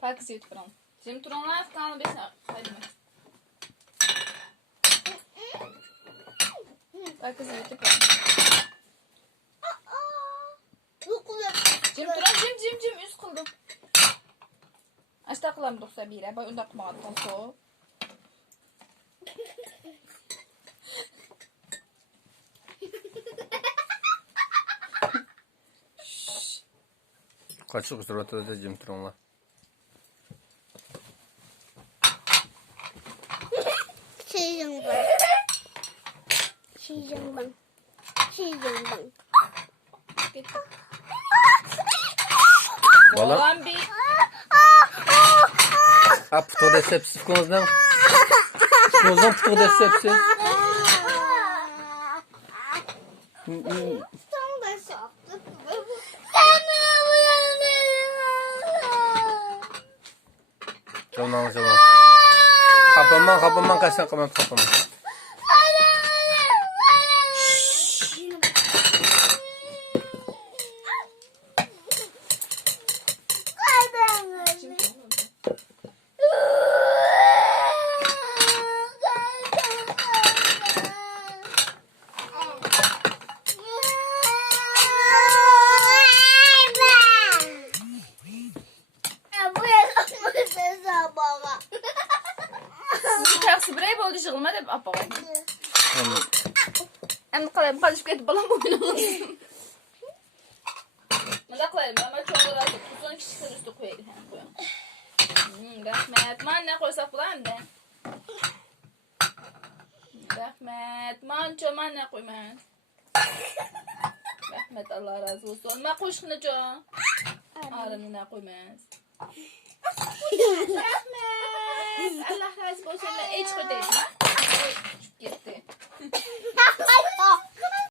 Pakisi yutkuram. Şimdi turanlar kanlı besine. Haydi mi? Pakisi yutkuram. Cim turan cim üst kıldım. Açta kılam doksa bire. Bay onda kımagattan so. Kaçık suratı da cim turanlar. Git. Bala. Olan bir. A puto decepsi wkąsnę? Wkąsnę puto decepsi. Tamam tamam. Kapaman kaçtan kapaman. Sizi taksi birey boldu jığılma dep apağım. Endi qalayım qalıp ketip balam oynayalım. Manda qalayım ama çoğunlar tuzun kichikini üstü qo'yaylik. Rahmat. Man ne qo'ysak bo'ladimi? Rahmat. Mancho man ne qo'yman. Rahmat Allah razı olsun. Ma qo'shqinacho. Arimni ne qo'ymas. Rahmat.